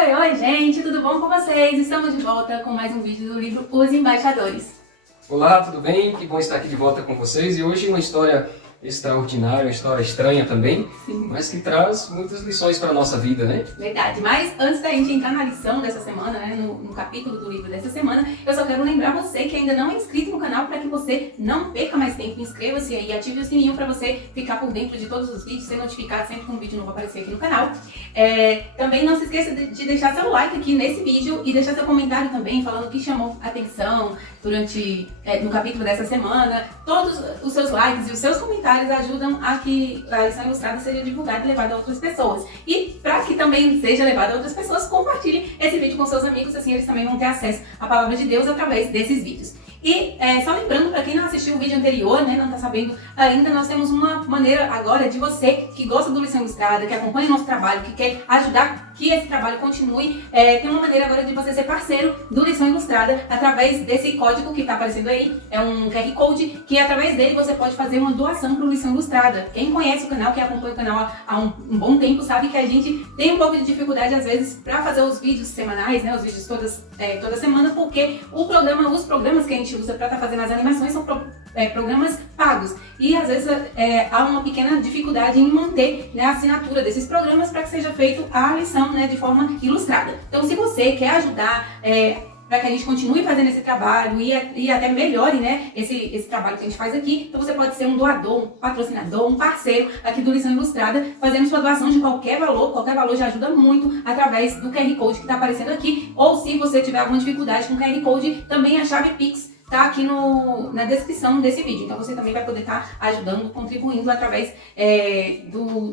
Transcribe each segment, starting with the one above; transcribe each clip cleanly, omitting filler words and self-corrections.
Oi, gente, tudo bom com vocês? Estamos de volta com mais um vídeo do livro Os Embaixadores. Olá, tudo bem? Que bom estar aqui de volta com vocês. E hoje uma história extraordinária, uma história estranha também, Sim. mas que traz muitas lições para a nossa vida, né? Verdade, mas antes da gente entrar na lição dessa semana, né, no capítulo do livro dessa semana, eu só quero lembrar você que ainda não é inscrito no canal para que você não perca mais tempo. Inscreva-se aí, ative o sininho para você ficar por dentro de todos os vídeos, ser notificado sempre que um vídeo novo aparecer aqui no canal. Também não se esqueça de deixar seu like aqui nesse vídeo e deixar seu comentário também falando o que chamou a atenção no capítulo dessa semana. Todos os seus likes e os seus comentários ajudam a que a lição ilustrada seja divulgada e levada a outras pessoas. E para que também seja levada a outras pessoas, compartilhe esse vídeo com seus amigos, assim eles também vão ter acesso à palavra de Deus através desses vídeos. E só lembrando, para quem não assistiu o vídeo anterior, né, não está sabendo ainda, nós temos uma maneira agora de você que gosta do Lição Ilustrada, que acompanha o nosso trabalho, que quer ajudar que esse trabalho continue, tem uma maneira agora de você ser parceiro do Lição Ilustrada através desse código que está aparecendo aí, é um QR Code, que através dele você pode fazer uma doação para o Lição Ilustrada. Quem conhece o canal, que acompanha o canal há um bom tempo, sabe que a gente tem um pouco de dificuldade às vezes para fazer os vídeos semanais, né, os vídeos toda semana, porque os programas que a gente usa para estar fazendo as animações são programas pagos. E às vezes há uma pequena dificuldade em manter, né, a assinatura desses programas para que seja feito a lição, né, de forma ilustrada. Então, se você quer ajudar para que a gente continue fazendo esse trabalho e até melhore, né, esse trabalho que a gente faz aqui, então você pode ser um doador, um patrocinador, um parceiro aqui do Lição Ilustrada, fazendo sua doação de qualquer valor já ajuda muito através do QR Code que está aparecendo aqui, ou se você tiver alguma dificuldade com o QR Code, também a chave Pix tá aqui na descrição desse vídeo, então você também vai poder estar ajudando, contribuindo através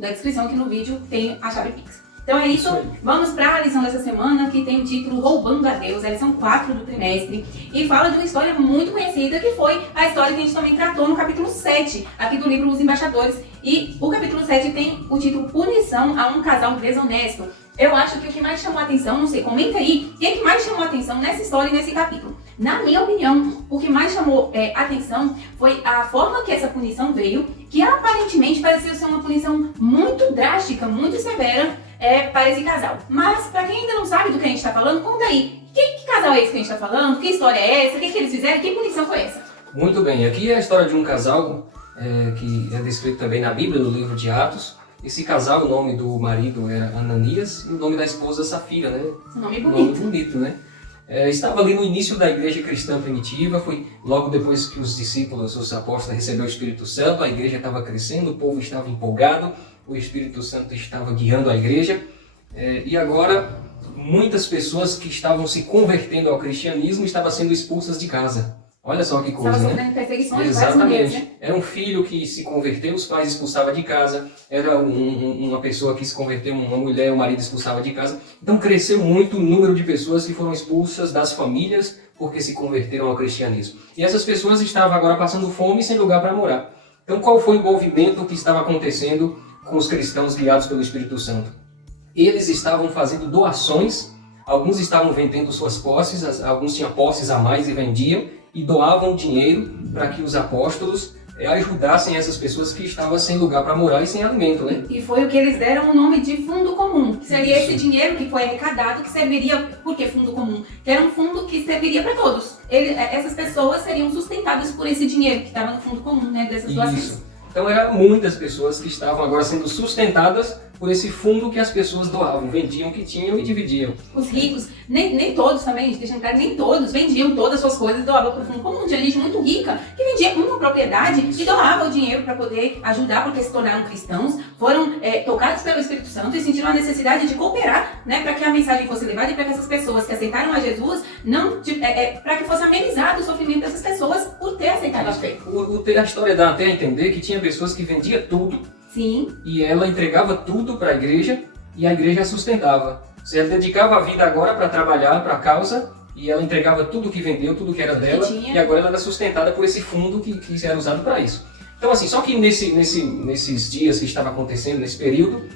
da descrição aqui no vídeo, tem a chave Pix. Então é isso, vamos para a lição dessa semana, que tem o título Roubando a Deus, a lição 4 do trimestre, e fala de uma história muito conhecida, que foi a história que a gente também tratou no capítulo 7, aqui do livro Os Embaixadores, e o capítulo 7 tem o título Punição a um Casal Desonesto. Eu acho que o que mais chamou a atenção, não sei, comenta aí, o que mais chamou a atenção nessa história e nesse capítulo? Na minha opinião, o que mais chamou a atenção foi a forma que essa punição veio, que aparentemente parecia ser uma punição muito drástica, muito severa para esse casal. Mas, para quem ainda não sabe do que a gente está falando, conta aí, que casal é esse que a gente está falando? Que história é essa? O que eles fizeram? Que punição foi essa? Muito bem, aqui é a história de um casal que é descrito também na Bíblia, no livro de Atos. Esse casal, o nome do marido era Ananias e o nome da esposa Safira, né? Um nome bonito. Um nome bonito, né? Estava ali no início da igreja cristã primitiva, foi logo depois que os discípulos, os apóstolos receberam o Espírito Santo, a igreja estava crescendo, o povo estava empolgado, o Espírito Santo estava guiando a igreja, e agora muitas pessoas que estavam se convertendo ao cristianismo estavam sendo expulsas de casa. Olha só que coisa, Estava né? sofrendo perseguições de várias maneiras, né? Era um filho que se converteu, os pais expulsavam de casa. Era uma pessoa que se converteu, uma mulher, o marido expulsava de casa. Então cresceu muito o número de pessoas que foram expulsas das famílias porque se converteram ao cristianismo. E essas pessoas estavam agora passando fome e sem lugar para morar. Então qual foi o movimento que estava acontecendo com os cristãos guiados pelo Espírito Santo? Eles estavam fazendo doações, alguns estavam vendendo suas posses, alguns tinham posses a mais e vendiam, e doavam dinheiro para que os apóstolos ajudassem essas pessoas que estavam sem lugar para morar e sem alimento, né? E foi o que eles deram o nome de fundo comum, que seria esse dinheiro que foi arrecadado, que serviria, por que fundo comum? Que era um fundo que serviria para todos. Essas pessoas seriam sustentadas por esse dinheiro que estava no fundo comum, né, dessas doações. Isso. Então eram muitas pessoas que estavam agora sendo sustentadas por esse fundo que as pessoas doavam, vendiam o que tinham e dividiam. Os ricos, nem todos também, deixa claro, nem todos vendiam todas as suas coisas e doavam para o fundo comum. Tinha gente muito rica que vendia uma propriedade e doava o dinheiro para poder ajudar, porque se tornaram cristãos, foram tocados pelo Espírito Santo e sentiram a necessidade de cooperar, né, para que a mensagem fosse levada e para que essas pessoas que aceitaram a Jesus, para que fosse amenizado o sofrimento dessas pessoas por ter aceitado a fé. A história dá até a entender que tinha pessoas que vendiam tudo. Sim. E ela entregava tudo para a igreja e a igreja a sustentava. Ela dedicava a vida agora para trabalhar para a causa e ela entregava tudo que vendeu, tudo que era dela, e agora ela era sustentada por esse fundo que era usado para isso. Então assim, só que nesses dias que estava acontecendo, nesse período,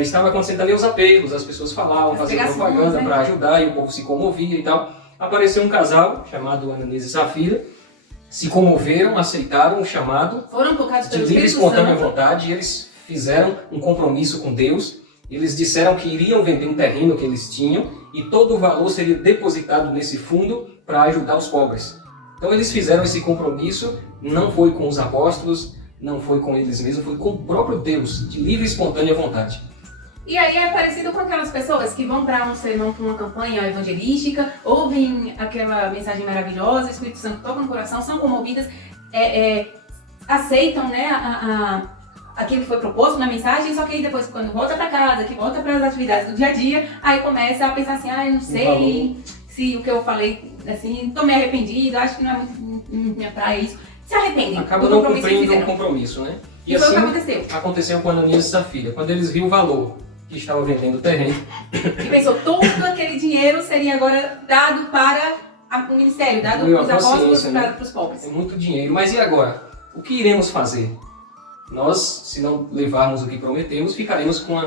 estava acontecendo também os apelos, as pessoas falavam, faziam propaganda, né, para ajudar e o povo se comovia e tal. Apareceu um casal chamado Ananias e Safira, se comoveram, aceitaram o chamado, foram tocados de livre e espontânea vontade, e eles fizeram um compromisso com Deus Eles disseram que iriam vender um terreno que eles tinham e todo o valor seria depositado nesse fundo para ajudar os pobres. Então eles fizeram esse compromisso, não foi com os apóstolos, não foi com eles mesmos, foi com o próprio Deus, de livre e espontânea vontade. E aí é parecido com aquelas pessoas que vão para um sermão, para uma campanha evangelística, ouvem aquela mensagem maravilhosa, o Espírito Santo toca no coração, são comovidas, aceitam, né, aquilo que foi proposto na mensagem, só que aí depois, quando volta para casa, que volta para as atividades do dia a dia, aí começa a pensar assim, eu não sei se o que eu falei, assim, tô meio arrependido, acho que não é muito minha praia isso. Se arrependem. Acaba não cumprindo o compromisso, né? E foi assim, o que aconteceu. Aconteceu com Ananias e Safira. Quando eles viram o valor que estava vendendo o terreno. E pensou, todo aquele dinheiro seria agora dado para o ministério, dado para os apóstolos, para os pobres. É muito dinheiro. Mas e agora? O que iremos fazer? Nós, se não levarmos o que prometemos, ficaremos com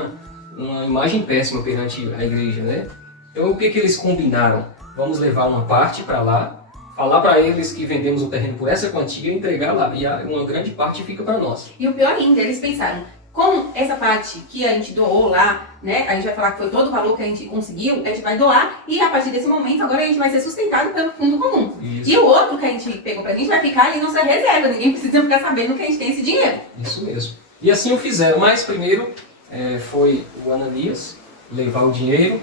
uma imagem péssima perante a igreja, né? Então o que eles combinaram? Vamos levar uma parte para lá, falar para eles que vendemos o terreno por essa quantia e entregar lá. E uma grande parte fica para nós. E o pior ainda, eles pensaram, com essa parte que a gente doou lá, né? A gente vai falar que foi todo o valor que a gente conseguiu, a gente vai doar e a partir desse momento agora a gente vai ser sustentado pelo fundo comum. Isso. E o outro que a gente pegou pra gente vai ficar ali nossa reserva, ninguém precisa ficar sabendo que a gente tem esse dinheiro. Isso mesmo. E assim o fizeram, mas primeiro foi o Ananias levar o dinheiro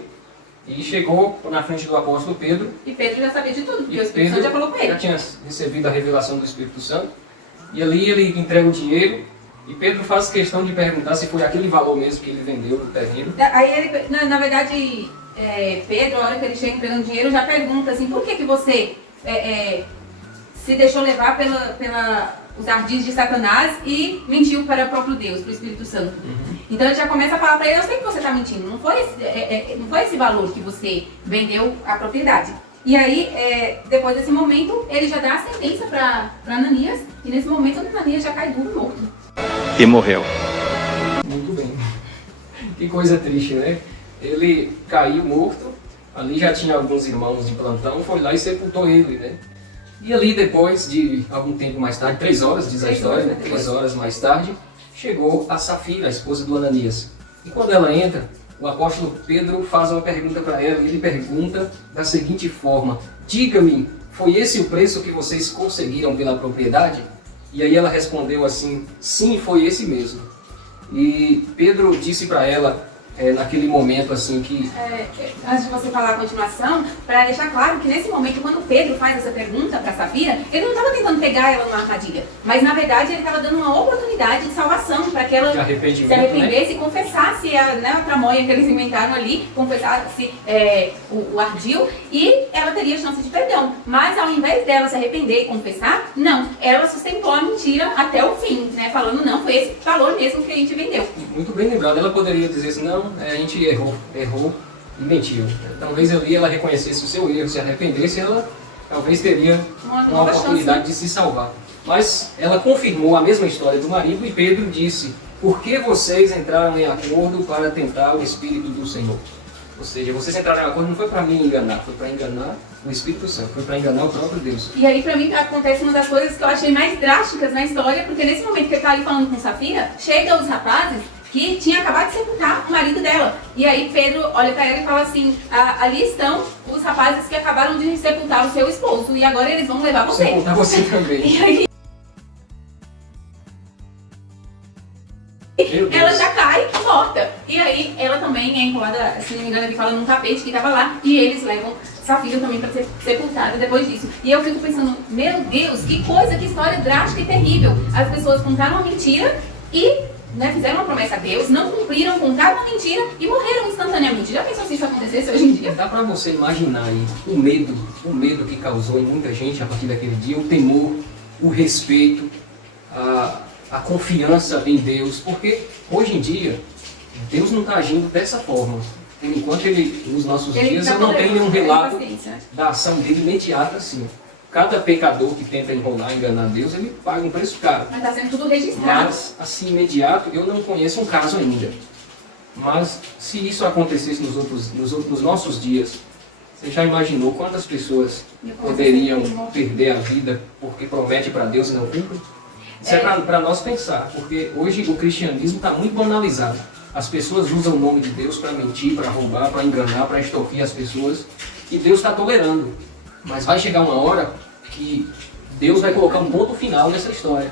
e chegou na frente do apóstolo Pedro. E Pedro já sabia de tudo, porque o Espírito Santo já falou com ele. Já tinha recebido a revelação do Espírito Santo. E ali ele entrega o dinheiro e Pedro faz questão de perguntar se foi aquele valor mesmo que ele vendeu no terreno. Aí ele, na verdade, Pedro, a hora que ele chega entregando dinheiro, já pergunta assim, por que você se deixou levar os ardis de Satanás e mentiu para o próprio Deus, para o Espírito Santo. Então ele já começa a falar para ele, eu sei que você está mentindo, não foi esse valor que você vendeu a propriedade. E aí, depois desse momento, ele já dá a sentença para Ananias, e nesse momento Ananias já cai duro morto. E morreu. Muito bem. Que coisa triste, né? Ele caiu morto, ali já tinha alguns irmãos de plantão, foi lá e sepultou ele, né? E ali depois de algum tempo mais tarde, 3 horas, diz a história, né? 3 horas mais tarde, chegou a Safira, a esposa do Ananias. E quando ela entra, o apóstolo Pedro faz uma pergunta para ela, e ele pergunta da seguinte forma, diga-me, foi esse o preço que vocês conseguiram pela propriedade? E aí ela respondeu assim, sim, foi esse mesmo. E Pedro disse para ela, naquele momento assim que... Antes de você falar a continuação, para deixar claro que nesse momento, quando Pedro faz essa pergunta para Safira, ele não estava tentando pegar ela numa armadilha, mas na verdade ele estava dando uma oportunidade de salvação para que ela se arrependesse, né? E confessasse a tramóia que eles inventaram ali, confessasse o ardil e ela teria chance de perdão. Mas ao invés dela se arrepender e confessar, não, ela sustentou a mentira até o fim, né? Falando, não, foi esse valor mesmo que a gente vendeu. Muito bem lembrado, ela poderia dizer assim, não, a gente errou e mentiu. Talvez ali ela reconhecesse o seu erro, se arrependesse, ela talvez teria uma oportunidade de se salvar. Mas ela confirmou a mesma história do marido e Pedro disse, por que vocês entraram em acordo para tentar o Espírito do Senhor? Ou seja, vocês entraram em acordo não foi para me enganar, foi para enganar o Espírito Santo, foi para enganar o próprio Deus. E aí pra mim acontece uma das coisas que eu achei mais drásticas na história, porque nesse momento que ele tá ali falando com Safira, chegam os rapazes que tinha acabado de sepultar o marido dela. E aí Pedro olha para ela e fala assim, ali estão os rapazes que acabaram de sepultar o seu esposo e agora eles vão levar você. Sepultar você também. E aí ela já cai morta. E aí ela também é enrolada, se não me engano, ele fala num tapete que estava lá e eles levam Safira também para ser sepultada depois disso. E eu fico pensando, meu Deus, que coisa, que história drástica e terrível. As pessoas contaram uma mentira e fizeram uma promessa a Deus, não cumpriram, contaram uma mentira e morreram instantaneamente. Já pensou se isso acontecesse hoje em dia? Dá pra você imaginar aí o medo que causou em muita gente a partir daquele dia, o temor, o respeito, a confiança em Deus, porque hoje em dia Deus não está agindo dessa forma. Por enquanto, nos nossos dias, eu não tenho nenhum relato da ação dele imediata assim. Cada pecador que tenta enrolar, enganar Deus, ele paga um preço caro. Mas está sendo tudo registrado. Mas, assim, imediato, eu não conheço um caso ainda. Mas, se isso acontecesse nos nossos dias, você já imaginou quantas pessoas poderiam perder a vida porque promete para Deus e não cumpre? Isso é para nós pensar, porque hoje o cristianismo está muito banalizado. As pessoas usam o nome de Deus para mentir, para roubar, para enganar, para extorquir as pessoas. E Deus está tolerando. Mas vai chegar uma hora que Deus vai colocar um ponto final nessa história.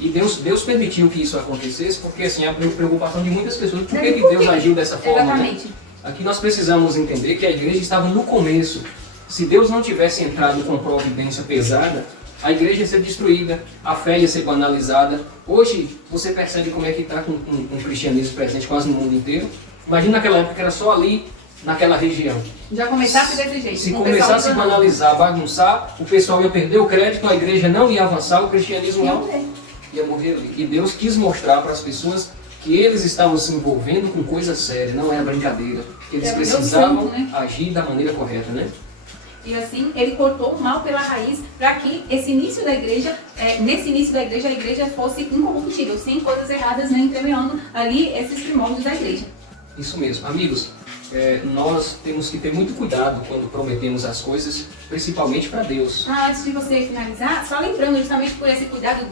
E Deus permitiu que isso acontecesse, porque assim, a preocupação de muitas pessoas, por que Deus agiu dessa forma? Exatamente. Né? Aqui nós precisamos entender que a igreja estava no começo. Se Deus não tivesse entrado com providência pesada, a igreja ia ser destruída, a fé ia ser banalizada. Hoje, você percebe como é que está com o cristianismo presente quase no mundo inteiro. Imagina naquela época que era só ali, naquela região. Já começasse desse jeito. Se começasse a banalizar, bagunçar, o pessoal ia perder o crédito, a igreja não ia avançar, o cristianismo não ia morrer ali. E Deus quis mostrar para as pessoas que eles estavam se envolvendo com coisa séria, não era brincadeira. Eles precisavam agir da maneira correta, né? E assim, ele cortou o mal pela raiz para que esse início da igreja, nesse início da igreja, a igreja fosse incorruptível, sem coisas erradas, né, entremeando ali esses primórdios da igreja. Isso mesmo. Amigos, nós temos que ter muito cuidado quando prometemos as coisas, principalmente para Deus. Antes de você finalizar, só lembrando justamente por esse cuidado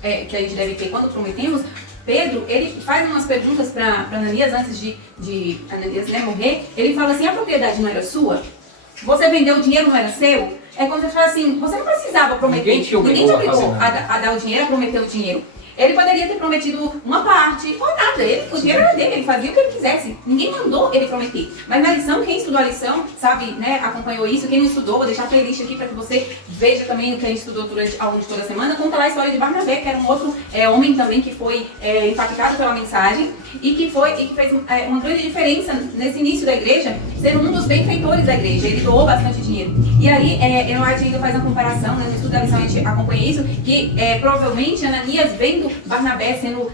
que a gente deve ter quando prometemos, Pedro, ele faz umas perguntas para Ananias antes de Ananias, né, morrer. Ele fala assim, a propriedade não era sua? Você vendeu o dinheiro, não era seu? É quando ele fala assim, você não precisava prometer, ninguém te obrigou a dar o dinheiro, a prometer o dinheiro. Ele poderia ter prometido uma parte ou nada, o dinheiro era dele, ele fazia o que ele quisesse. Ninguém mandou ele prometer. Mas na lição, quem estudou a lição, sabe, né, acompanhou isso. Quem não estudou, vou deixar a playlist aqui para que você veja também o que a gente estudou ao longo de toda a semana. Conta lá a história de Barnabé, que era um outro homem também que foi impactado pela mensagem e que fez uma grande diferença nesse início da igreja, sendo um dos benfeitores da igreja. Ele doou bastante dinheiro. E aí, Ellen White ainda faz uma comparação, né, no estudo da lição a gente acompanha isso, que provavelmente Ananias vendo Barnabé sendo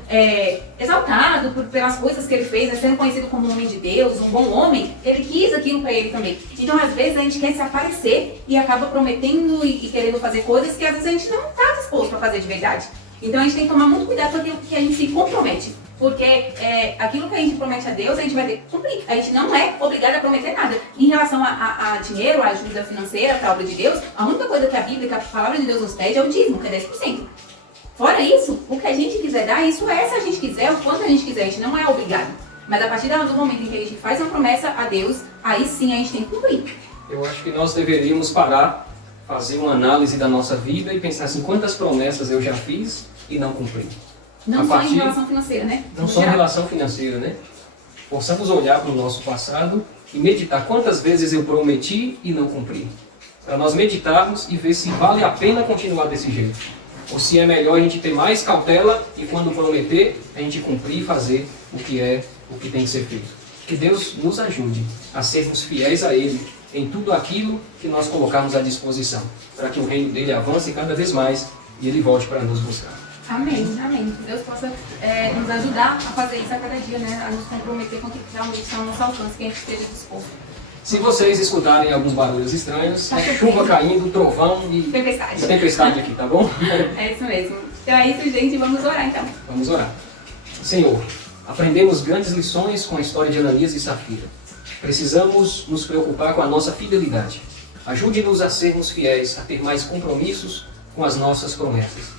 exaltado pelas coisas que ele fez, né, sendo conhecido como um homem de Deus, um bom homem, ele quis aquilo para ele também. Então, às vezes, a gente quer se aparecer e acaba prometendo e querendo fazer coisas que às vezes a gente não está disposto a fazer de verdade. Então, a gente tem que tomar muito cuidado com aquilo que a gente se compromete. Porque aquilo que a gente promete a Deus, a gente vai ter que cumprir. A gente não é obrigado a prometer nada. Em relação a dinheiro, a ajuda financeira para a obra de Deus, a única coisa que a Bíblia, que a palavra de Deus nos pede é o dízimo, que é 10%. Fora isso, o que a gente quiser dar, isso é se a gente quiser, o quanto a gente quiser, a gente não é obrigado. Mas a partir do momento em que a gente faz uma promessa a Deus, aí sim a gente tem que cumprir. Eu acho que nós deveríamos parar, fazer uma análise da nossa vida e pensar assim, quantas promessas eu já fiz e não cumpri. Não só em relação financeira, né? Não só em relação financeira, né? Possamos olhar para o nosso passado e meditar quantas vezes eu prometi e não cumpri. Para nós meditarmos e ver se vale a pena continuar desse jeito. Ou se é melhor a gente ter mais cautela e quando prometer, a gente cumprir e fazer o que tem que ser feito. Que Deus nos ajude a sermos fiéis a Ele em tudo aquilo que nós colocarmos à disposição, para que o reino dele avance cada vez mais e Ele volte para nos buscar. Amém, amém. Que Deus possa nos ajudar a fazer isso a cada dia, né? A nos comprometer com o que realmente está ao nosso alcance, que a gente esteja disposto. Se vocês escutarem alguns barulhos estranhos, é chuva caindo, trovão e tempestade aqui, tá bom? É isso mesmo. Então é isso, gente. Vamos orar, então. Vamos orar. Senhor, aprendemos grandes lições com a história de Ananias e Safira. Precisamos nos preocupar com a nossa fidelidade. Ajude-nos a sermos fiéis, a ter mais compromissos com as nossas promessas.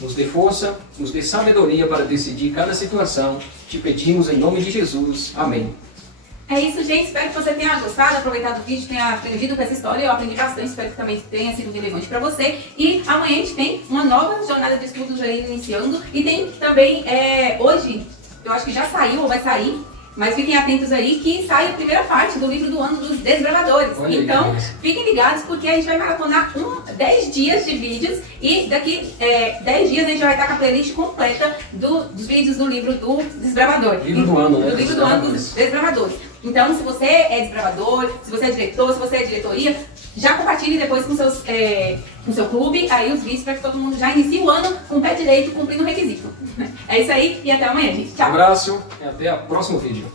Nos dê força, nos dê sabedoria para decidir cada situação. Te pedimos em nome de Jesus. Amém. É isso, gente. Espero que você tenha gostado, aproveitado o vídeo, tenha aprendido com essa história. Eu aprendi bastante, espero que também tenha sido relevante para você. E amanhã a gente tem uma nova jornada de estudos aí iniciando. E tem também, hoje, eu acho que já saiu ou vai sair, mas fiquem atentos aí que sai a primeira parte do livro do ano dos Desbravadores. Então, fiquem ligados porque a gente vai maratonar 10 dias de vídeos e daqui 10 dias a gente vai estar com a playlist completa dos vídeos do livro do Desbravador. Livro do ano, né? Do livro do ano dos Desbravadores. Então, se você é desbravador, se você é diretor, se você é diretoria, já compartilhe depois com seu clube aí os vídeos para que todo mundo já inicie o ano com o pé direito, cumprindo o requisito. É isso aí e até amanhã, gente. Tchau. Um abraço e até o próximo vídeo.